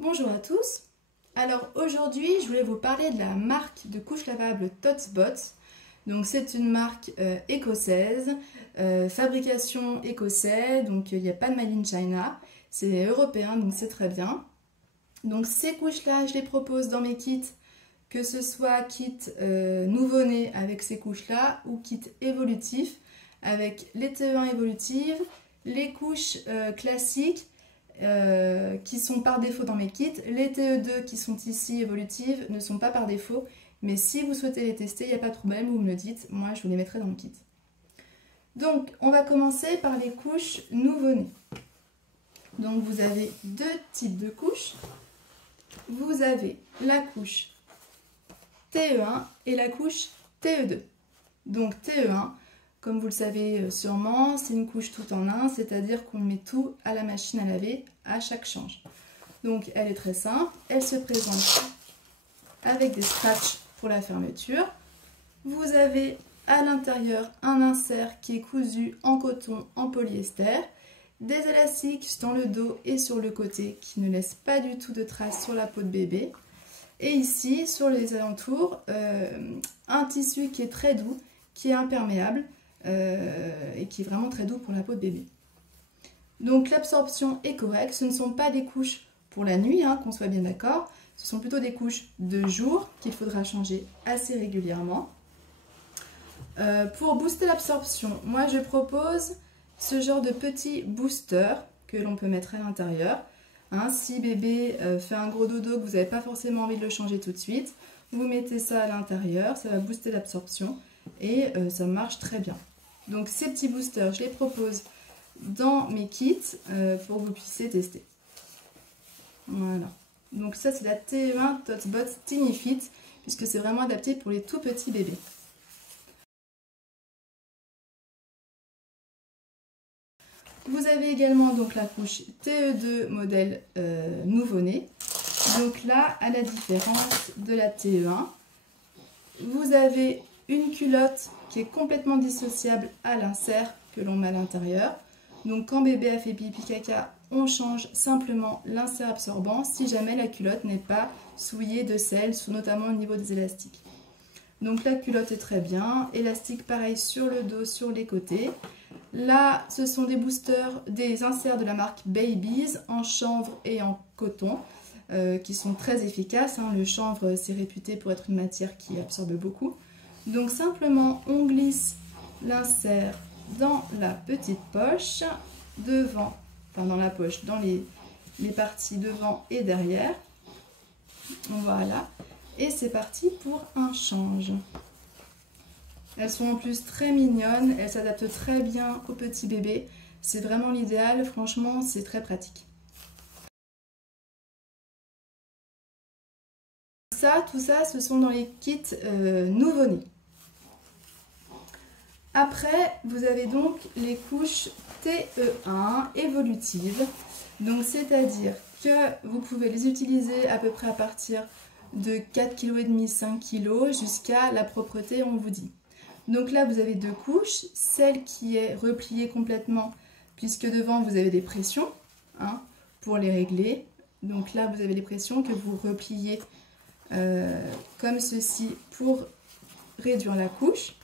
Bonjour à tous. Alors aujourd'hui, je voulais vous parler de la marque de couches lavables Totsbot. Donc c'est une marque écossaise, fabrication écossaise, donc il n'y a pas de Made in China. C'est européen, donc c'est très bien. Donc ces couches-là, je les propose dans mes kits, que ce soit kit nouveau-né avec ces couches-là ou kit évolutif avec les TE1 évolutives, les couches classiques qui sont par défaut dans mes kits. Les TE2 qui sont ici évolutives ne sont pas par défaut, mais si vous souhaitez les tester, il n'y a pas de problème, vous me le dites, moi je vous les mettrai dans le kit. Donc on va commencer par les couches nouveau-nés. Donc vous avez deux types de couches. Vous avez la couche TE1 et la couche TE2. Donc TE1, comme vous le savez sûrement, c'est une couche tout en un, c'est-à-dire qu'on met tout à la machine à laver à chaque change. Donc elle est très simple, elle se présente avec des scratchs pour la fermeture. Vous avez à l'intérieur un insert qui est cousu en coton, en polyester, des élastiques dans le dos et sur le côté qui ne laissent pas du tout de traces sur la peau de bébé. Et ici, sur les alentours, un tissu qui est très doux, qui est imperméable et qui est vraiment très doux pour la peau de bébé. Donc l'absorption est correcte, ce ne sont pas des couches pour la nuit, hein, qu'on soit bien d'accord, ce sont plutôt des couches de jour qu'il faudra changer assez régulièrement. Pour booster l'absorption, moi je propose ce genre de petit booster que l'on peut mettre à l'intérieur. Hein, si bébé fait un gros dodo que vous n'avez pas forcément envie de le changer tout de suite, vous mettez ça à l'intérieur, ça va booster l'absorption et ça marche très bien. Donc ces petits boosters, je les propose dans mes kits pour que vous puissiez tester. Voilà. Donc ça c'est la TE1 Totsbot Tiny Fit puisque c'est vraiment adapté pour les tout petits bébés. Vous avez également donc la couche TE2 modèle nouveau-né. Donc là, à la différence de la TE1, vous avez une culotte qui est complètement dissociable à l'insert que l'on met à l'intérieur. Donc quand bébé a fait pipi caca, on change simplement l'insert absorbant si jamais la culotte n'est pas souillée de sel, notamment au niveau des élastiques. Donc la culotte est très bien, élastique pareil sur le dos, sur les côtés. Là, ce sont des boosters, des inserts de la marque Babies en chanvre et en coton qui sont très efficaces. Hein. Le chanvre, c'est réputé pour être une matière qui absorbe beaucoup. Donc simplement, on glisse l'insert dans la petite poche, devant, enfin dans la poche, dans les parties devant et derrière. Voilà. Et c'est parti pour un change. Elles sont en plus très mignonnes, elles s'adaptent très bien aux petits bébés. C'est vraiment l'idéal, franchement, c'est très pratique. Tout ça, ce sont dans les kits nouveau-nés. Après, vous avez donc les couches TE1 évolutives. Donc, c'est-à-dire que vous pouvez les utiliser à peu près à partir de 4,5 kg, 5 kg jusqu'à la propreté, on vous dit. Donc là, vous avez deux couches, celle qui est repliée complètement, puisque devant, vous avez des pressions hein, pour les régler. Donc là, vous avez les pressions que vous repliez comme ceci pour réduire la couche,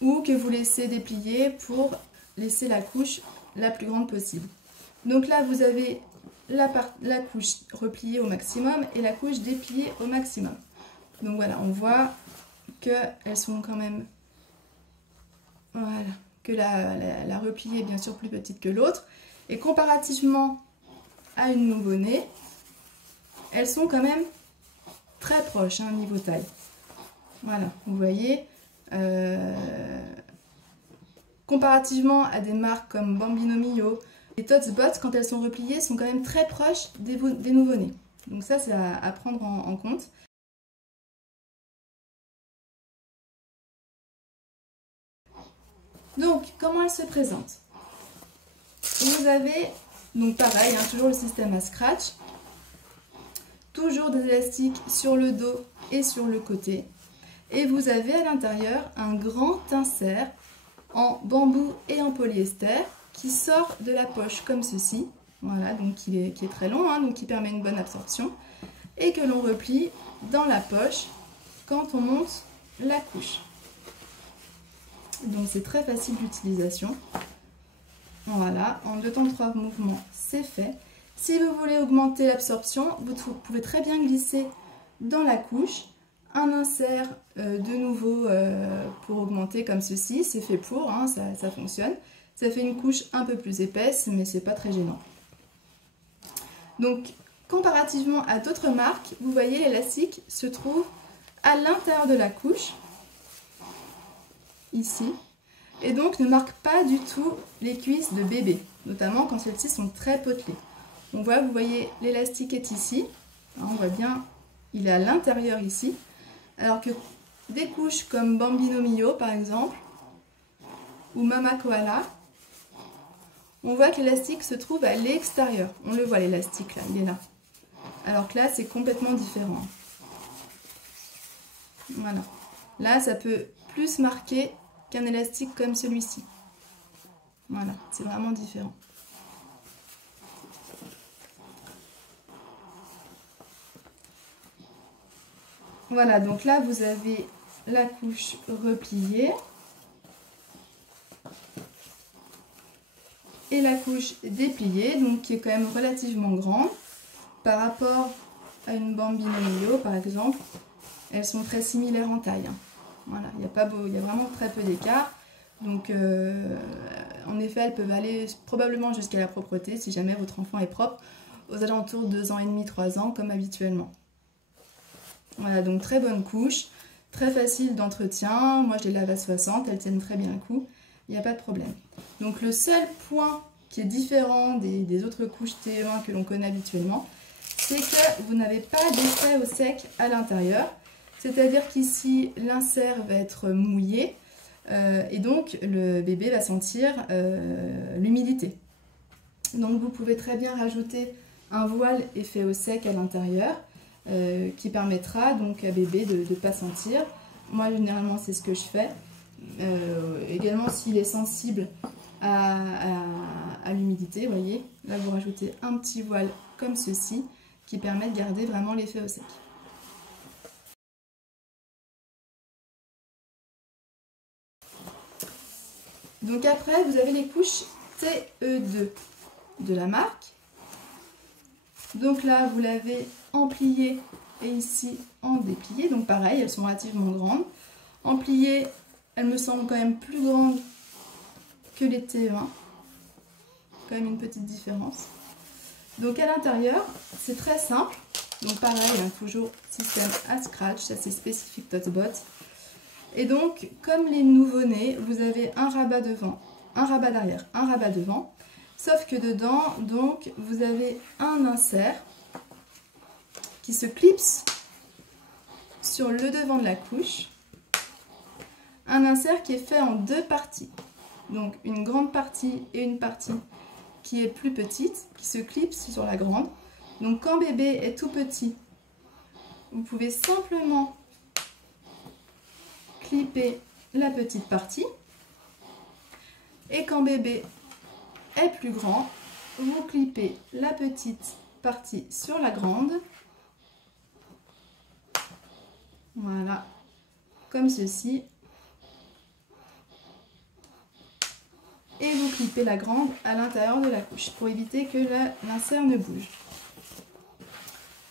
ou que vous laissez déplier pour laisser la couche la plus grande possible. Donc là, vous avez la couche repliée au maximum et la couche dépliée au maximum. Donc voilà, on voit qu'elles sont quand même, voilà, que la repliée est bien sûr plus petite que l'autre, et comparativement à une nouveau-née, elles sont quand même très proches hein, niveau taille. Voilà, vous voyez, comparativement à des marques comme Bambino Mio, les Totsbot, quand elles sont repliées, sont quand même très proches des nouveau-nés. Donc ça, c'est à prendre en compte. Donc, comment elle se présente? Vous avez, donc pareil, hein, toujours le système à scratch, toujours des élastiques sur le dos et sur le côté. Et vous avez à l'intérieur un grand insert en bambou et en polyester qui sort de la poche comme ceci. voilà, donc qui est très long, hein, donc qui permet une bonne absorption, et que l'on replie dans la poche quand on monte la couche. Donc c'est très facile d'utilisation. Voilà, en 2 temps 3 mouvements, c'est fait. Si vous voulez augmenter l'absorption, vous pouvez très bien glisser dans la couche un insert de nouveau pour augmenter comme ceci. C'est fait pour, hein, ça fonctionne. Ça fait une couche un peu plus épaisse, mais c'est pas très gênant. Donc, comparativement à d'autres marques, vous voyez l'élastique se trouve à l'intérieur de la couche, ici, et donc ne marque pas du tout les cuisses de bébé, notamment quand celles-ci sont très potelées. Vous voyez, l'élastique est ici, on voit bien, il est à l'intérieur ici, alors que des couches comme Bambino Mio par exemple, ou Mama Koala, on voit que l'élastique se trouve à l'extérieur. On le voit l'élastique là, il est là. Alors que là, c'est complètement différent. Voilà. Là, ça peut plus marquer qu'un élastique comme celui-ci. Voilà, c'est vraiment différent. Voilà, donc là, vous avez la couche repliée. Et la couche dépliée, donc qui est quand même relativement grande par rapport à une Bambino Mio par exemple. Elles sont très similaires en taille. Voilà, il y a vraiment très peu d'écart. Donc en effet, elles peuvent aller probablement jusqu'à la propreté si jamais votre enfant est propre, aux alentours de 2 ans et demi, 3 ans comme habituellement. Voilà, donc très bonne couche, très facile d'entretien. Moi je les lave à 60, elles tiennent très bien le coup. Il n'y a pas de problème. Donc le seul point qui est différent des autres couches TE1 que l'on connaît habituellement, c'est que vous n'avez pas d'effet au sec à l'intérieur. C'est-à-dire qu'ici, l'insert va être mouillé et donc le bébé va sentir l'humidité. Donc vous pouvez très bien rajouter un voile effet au sec à l'intérieur qui permettra donc à bébé de ne pas sentir. Moi généralement c'est ce que je fais. Également s'il est sensible à l'humidité, voyez, là vous rajoutez un petit voile comme ceci qui permet de garder vraiment l'effet au sec. Donc après vous avez les couches TE2 de la marque. Donc là vous l'avez en plié et ici en déplié, donc pareil, elles sont relativement grandes. En plié, elles me semblent quand même plus grandes que les TE1, quand même une petite différence. Donc à l'intérieur, c'est très simple, donc pareil, hein, toujours système à scratch, ça c'est spécifique TOTSBOT. Et donc, comme les nouveau-nés, vous avez un rabat devant, un rabat derrière, un rabat devant, sauf que dedans, donc, vous avez un insert qui se clipse sur le devant de la couche, un insert qui est fait en 2 parties, donc une grande partie et une partie qui est plus petite, qui se clipse sur la grande. Donc quand bébé est tout petit, vous pouvez simplement clipper la petite partie. Et quand bébé est plus grand, vous clippez la petite partie sur la grande. Voilà, comme ceci. Et vous clippez la grande à l'intérieur de la couche pour éviter que l'insert ne bouge.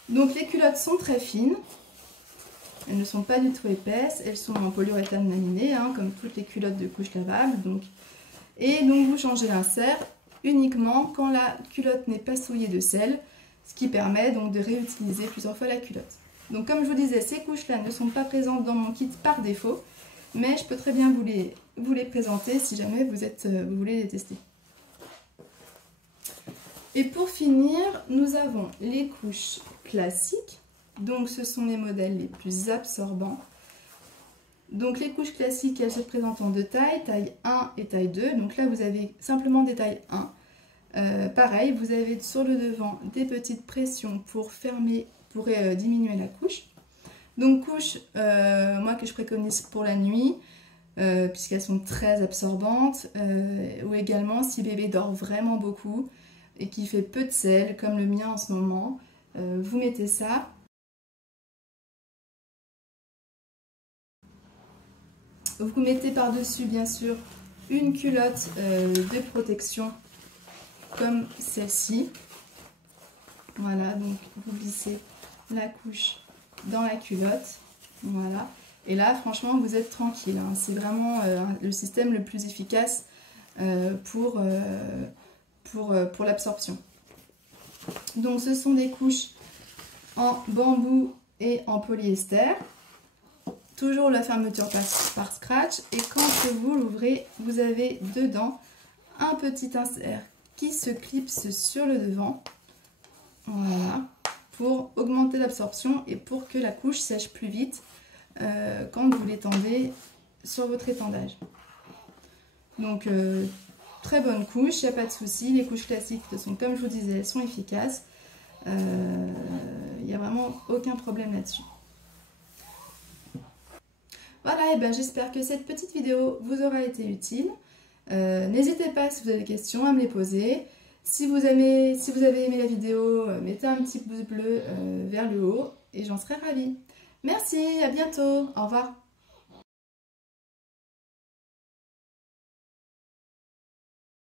Donc les culottes sont très fines, elles ne sont pas du tout épaisses, elles sont en polyuréthane laminé, hein, comme toutes les culottes de couche lavable. Et donc vous changez l'insert uniquement quand la culotte n'est pas souillée de sel, ce qui permet donc de réutiliser plusieurs fois la culotte. Donc comme je vous disais, ces couches-là ne sont pas présentes dans mon kit par défaut, mais je peux très bien vous les présenter si jamais vous voulez les tester. Et pour finir, nous avons les couches classiques. Donc ce sont les modèles les plus absorbants. Donc les couches classiques, elles se présentent en 2 tailles, taille 1 et taille 2. Donc là vous avez simplement des tailles 1. Pareil, vous avez sur le devant des petites pressions pour fermer, pour diminuer la couche. Donc couches, moi que je préconise pour la nuit, puisqu'elles sont très absorbantes, ou également si bébé dort vraiment beaucoup, et qui fait peu de sel, comme le mien en ce moment, vous mettez ça. Vous mettez par-dessus, bien sûr, une culotte de protection comme celle-ci. Voilà, donc vous glissez la couche dans la culotte. Voilà. Et là, franchement, vous êtes tranquille, hein. C'est vraiment le système le plus efficace pour l'absorption. Donc, ce sont des couches en bambou et en polyester. Toujours la fermeture par scratch. Et quand vous l'ouvrez, vous avez dedans un petit insert qui se clipse sur le devant. Voilà. Pour augmenter l'absorption et pour que la couche sèche plus vite quand vous l'étendez sur votre étendage. Donc, très bonne couche, il n'y a pas de souci. Les couches classiques, sont, comme je vous disais, elles sont efficaces. Il n'y a vraiment aucun problème là-dessus. Voilà, et bien j'espère que cette petite vidéo vous aura été utile. N'hésitez pas, si vous avez des questions, à me les poser. Si vous avez aimé la vidéo, mettez un petit pouce bleu vers le haut et j'en serai ravie. Merci, à bientôt, au revoir.